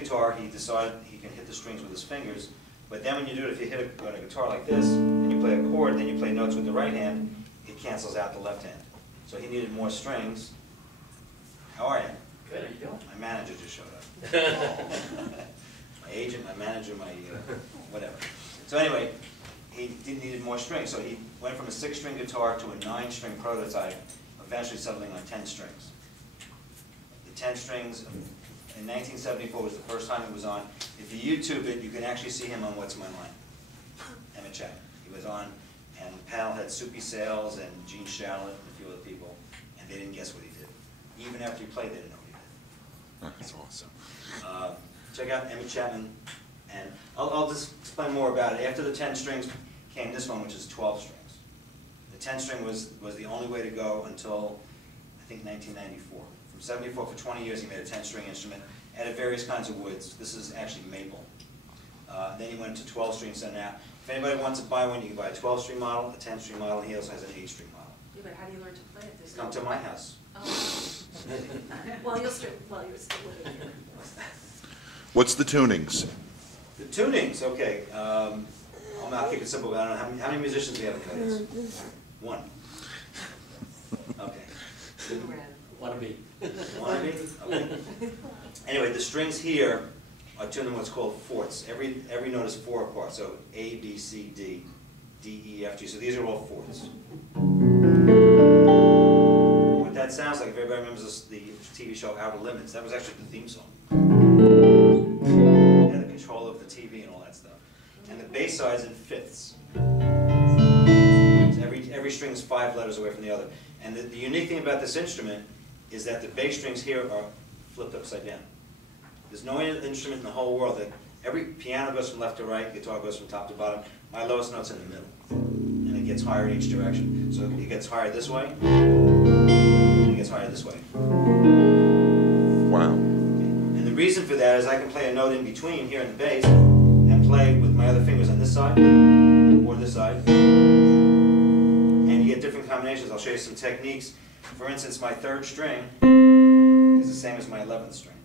guitar, he decided he can hit the strings with his fingers, but then when you do it, if you hit it on a guitar like this, and you play a chord, then you play notes with the right hand, it cancels out the left hand. So he needed more strings. How are you? Good, how you doing? My manager just showed up. My agent, my manager, my whatever. So anyway, he needed more strings, so he went from a 6-string guitar to a 9-string prototype, eventually settling on 10 strings. The 10 strings in 1974 was the first time it was on. If you YouTube it, you can actually see him on What's My Line. Emmett Chapman. He was on, and the panel had Soupy Sales and Gene Shalit and a few other people, and they didn't guess what he did. Even after he played, they didn't know what he did. That's awesome. Check out Emmett Chapman, and I'll just explain more about it. After the 10 strings came this one, which is 12 strings. The 10 string was the only way to go until, I think, 1994. From 74 for 20 years, he made a 10-string instrument, added various kinds of woods. This is actually maple. Then he went to 12 strings. So now, if anybody wants to buy one, you can buy a 12-string model, a 10-string model, and he also has an 8-string model. Yeah, but how do you learn to play it? There's Come to my house. Oh. Well, you're still living here. What's the tunings? The tunings, okay. I'll keep it simple. I don't know how many musicians do we have in the audience? One. Okay. Wannabe. Wannabe? Okay. Anyway, the strings here are tuned in what's called fourths. Every note is 4 apart. So A, B, C, D, D, E, F, G. So these are all fourths. What that sounds like, if everybody remembers the TV show Outer Limits, that was actually the theme song. It had the control of the TV and all that stuff. And the bass side's in fifths. So every string is 5 letters away from the other. And the unique thing about this instrument is that the bass strings here are flipped upside down. There's no instrument in the whole world that every piano goes from left to right, guitar goes from top to bottom. My lowest note's in the middle, and it gets higher in each direction. So it gets higher this way, and it gets higher this way. Wow. And the reason for that is I can play a note in between here in the bass, and play with my other fingers on this side or this side, and you get different combinations. I'll show you some techniques. For instance, my 3rd string is the same as my 11th string.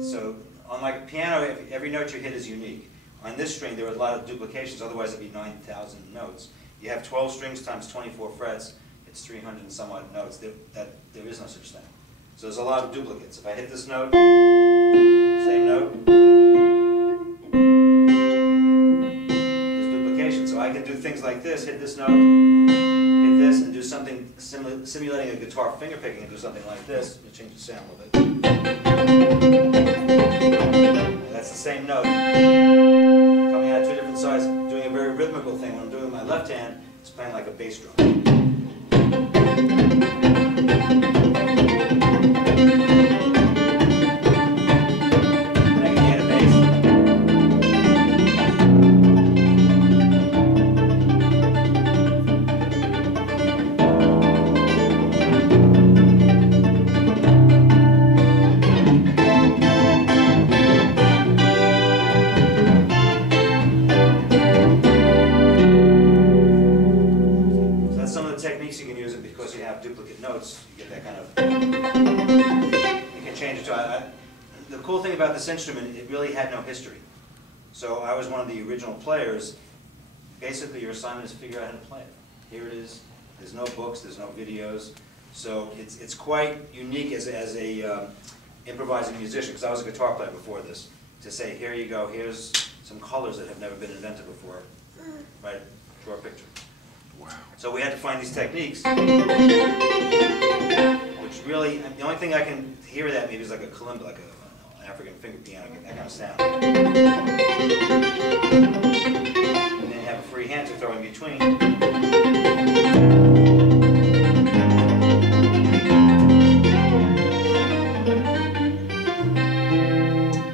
So, unlike a piano, every note you hit is unique. On this string, there are a lot of duplications, otherwise it'd be 9,000 notes. You have 12 strings times 24 frets, it's 300 and some odd notes. There is no such thing. So there's a lot of duplicates. If I hit this note, same note, there's duplication. So I can do things like this, hit this note, hit this, and do something simulating a guitar finger picking, and do something like this. Let me change the sound a little bit. That's the same note. Coming out 2 different sides, doing a very rhythmical thing. When I'm doing my left hand, it's playing like a bass drum. And I can add a bass. Techniques you can use it because you have duplicate notes. You get that kind of. You can change it to. The cool thing about this instrument, it really had no history. So I was one of the original players. Basically, your assignment is to figure out how to play it. Here it is. There's no books. There's no videos. So it's quite unique as a improvising musician. Because I was a guitar player before this. To say, here you go. Here's some colors that have never been invented before. Right? Draw a picture. Wow. So we had to find these techniques, which really, the only thing I can hear that maybe is like a kalimba, like an African finger piano, that kind of sound. And then you have a free hand to throw in between.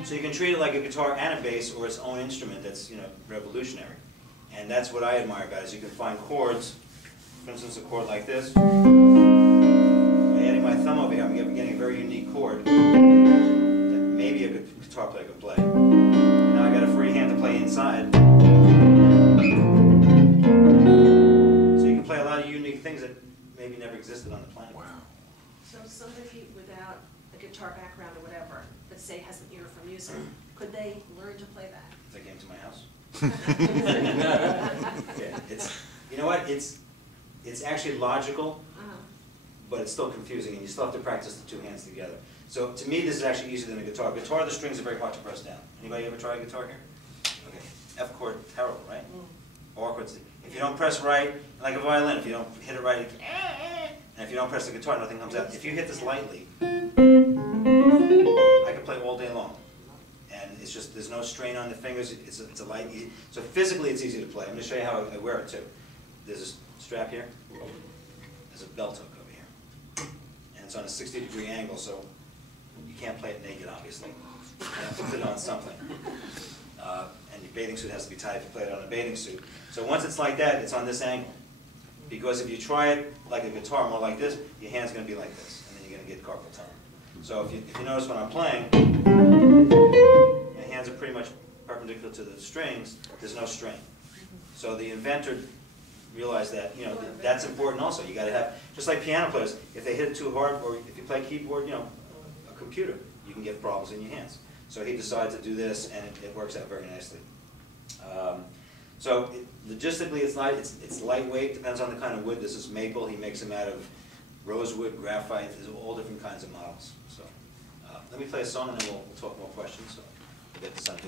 So you can treat it like a guitar and a bass or its own instrument that's, revolutionary. And that's what I admire about it, is you can find chords, for instance a chord like this. By adding my thumb over here, I'm getting a very unique chord that maybe a good guitar player could play. Now I got a free hand to play inside. So you can play a lot of unique things that maybe never existed on the planet. Wow. So somebody without a guitar background or whatever, say, has an ear for music, could they learn to play that? If they came to my house. Yeah, you know what, it's actually logical, but it's still confusing, and you still have to practice the two hands together. So to me, this is actually easier than a guitar. Guitar, the strings are very hard to press down. Anybody ever try a guitar here? Okay, F chord, terrible, right? Awkward. If you don't press right, like a violin, if you don't hit it right, and if you don't press the guitar, nothing comes out. If you hit this lightly, I can play all day long. And it's just, there's no strain on the fingers, it's a light, easy. So physically it's easy to play. I'm going to show you how I wear it too. There's a strap here, there's a belt hook over here. And it's on a 60-degree angle, so you can't play it naked, obviously. You have to put it on something. And your bathing suit has to be tied if you play it on a bathing suit. So once it's like that, it's on this angle. Because if you try it like a guitar, more like this, your hand's going to be like this, and then you're going to get carpal tunnel. So if you notice when I'm playing, my hands are pretty much perpendicular to the strings, there's no strain. So the inventor realized that, you know, that's important also. You got to have, just like piano players, if they hit it too hard, or if you play keyboard, you know, a computer, you can get problems in your hands. So he decided to do this, and it works out very nicely. Logistically, it's lightweight, depends on the kind of wood. This is maple, he makes them out of rosewood, graphite, there's all different kinds of models. So let me play a song and then we'll talk more questions. So we'll get this on video.